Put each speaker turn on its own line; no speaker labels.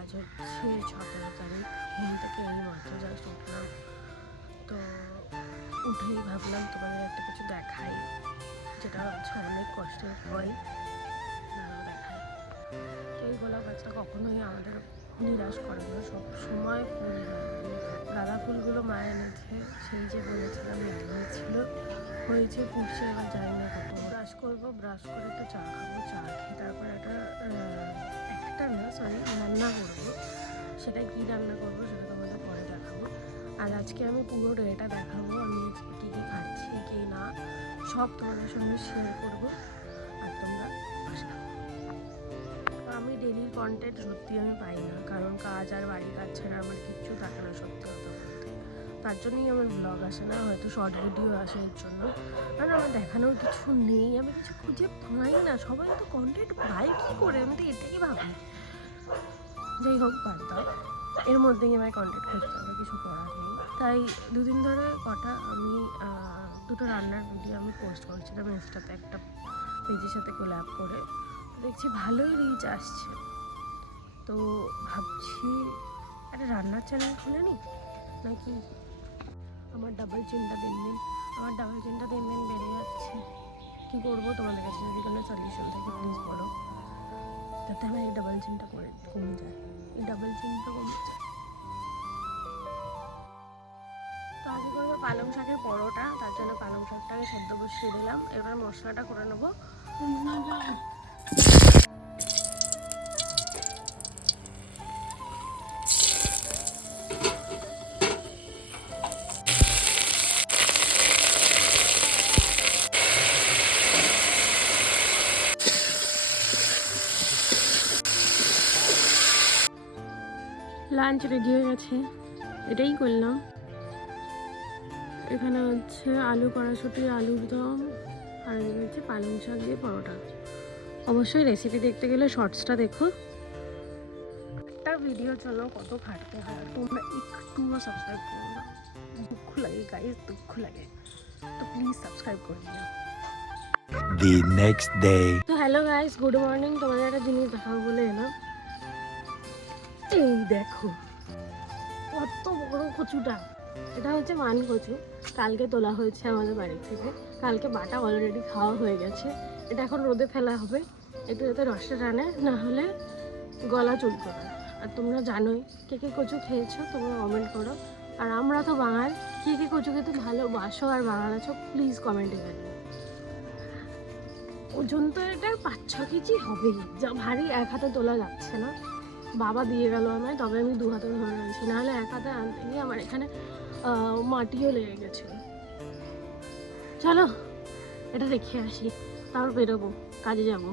হচ্ছে সতেরো তারিখ। ঘুম থেকে এই মাত্র জাস্ট উঠলাম। তো উঠেই ভাবলাম তোমাদের একটা কিছু দেখাই, যেটা হচ্ছে অনেক কষ্টের হয় দেখাই। এই গোলাপ গাছটা কখনোই আমাদের নিরাশ করে না। সব সময় ফুল গাঁদা ফুলগুলো মা এনেছে। সেই যে বলেছিলাম লাগিয়েছিল হয়েছে, ফুটছে, এবার জানি না কত। ব্রাশ করব ব্রাশ করে একটু চা খাব, চা খেয়ে তারপর একটা একটা না সরি রান্না করব। সেটা কী রান্না করব সেটা তোমাদের পরে দেখাবো। আর আজকে আমি পুরো ডেটা দেখাবো, আমি কী কী খাচ্ছি, কী না, সব তোমাদের সঙ্গে শেয়ার করব। আর তোমরা আমি ডেলির কন্টেন্ট সত্যি আমি পাই না, কারণ কাজ আর বাড়ি কাজ ছাড়া আমার কিচ্ছু থাকে না সত্যি বলতে। তার জন্যই আমার ব্লগ আসে না, হয়তো শর্ট ভিডিও আসে এর জন্য। কারণ আমার দেখানোর কিছু নেই, আমি কিছু খুঁজে পাই না। সবাই তো কন্টেন্ট পাই কী করে? আমি তো এটাই ভাবি। যাই হোক, বাদ দাও। এর মধ্যেই আমার কন্ট্যাক্ট খুঁজতে হবে, কিছু করার নেই। তাই দুদিন ধরে কটা আমি দুটো রান্নার ভিডিও আমি পোস্ট করেছিলাম ইনস্টাতে একটা পেজের সাথে কোল্যাব করে। দেখছি ভালোই রিচ আসছে। তো ভাবছি একটা রান্নার চ্যানেল খুলে নি? নাকি আমার ডাবল চিনটা দিন দিন, আমার ডাবল চিনটা দিন দিন বেড়ে যাচ্ছে। কী করব তোমাদের কাছে যদি কোনো সলিউশন থাকে প্লিজ বলো। যাতে আমার এই ডাবল চিনটা করে কমে যায়। এই ডাবল চিনটা কমে যায়। তো করব পালং শাকের পরোটা, তার জন্য পালং শাকটাকে সেদ্ধ বসিয়ে দিলাম। এবার মশলাটা করে নেব। লাঞ্চ রেডি হয়ে গেছে। এটাই করলাম। এখানে হচ্ছে আলু কড়াশুটি আলুর দম আর এদিকে হচ্ছে পালং শাক দিয়ে পরোটা। অবশ্যই রেসিপি দেখতে গেলে শর্টসটা দেখো। একটা ভিডিওর জন্য কত খাটতে হয়। তোমরা একটুও সাবস্ক্রাইব করো না। দুঃখ লাগে গাইজ দুঃখ লাগে। তো প্লিজ সাবস্ক্রাইব করে দিও।
The next day.
তো হ্যালো গাইস গুড মর্নিং তোমাদের একটা জিনিস দেখাবো বলে এলাম। এই দেখো, কত বড় কচুটা। এটা হচ্ছে মান কচু। কালকে তোলা হয়েছে আমাদের বাড়ি থেকে। কালকে বাটা অলরেডি খাওয়া হয়ে গেছে। এটা এখন রোদে ফেলা হবে। একটু যাতে রসটা টানে না হলে গলা চুলকো না। আর তোমরা জানোই কে কে কচু খেয়েছো, তোমরা কমেন্ট করো। আর আমরা তো বাঙাল, কে কে কচু খেতে ভালোবাসো আর বাঙাল আছো প্লিজ কমেন্টে জানিও। ওজন তো এটার পাঁচ ছ কেজি হবেই। যা ভারী এক হাতে তোলা যাচ্ছে না। বাবা দিয়ে গেল আমায়, তবে আমি দু হাতে ধরে রয়েছি নাহলে এক হাতে আনতে গিয়ে আমার এখানে মাটিও লেগে গেছিল। চলো, এটা রেখে আসি। তারপর বেরোবো, কাজে যাব।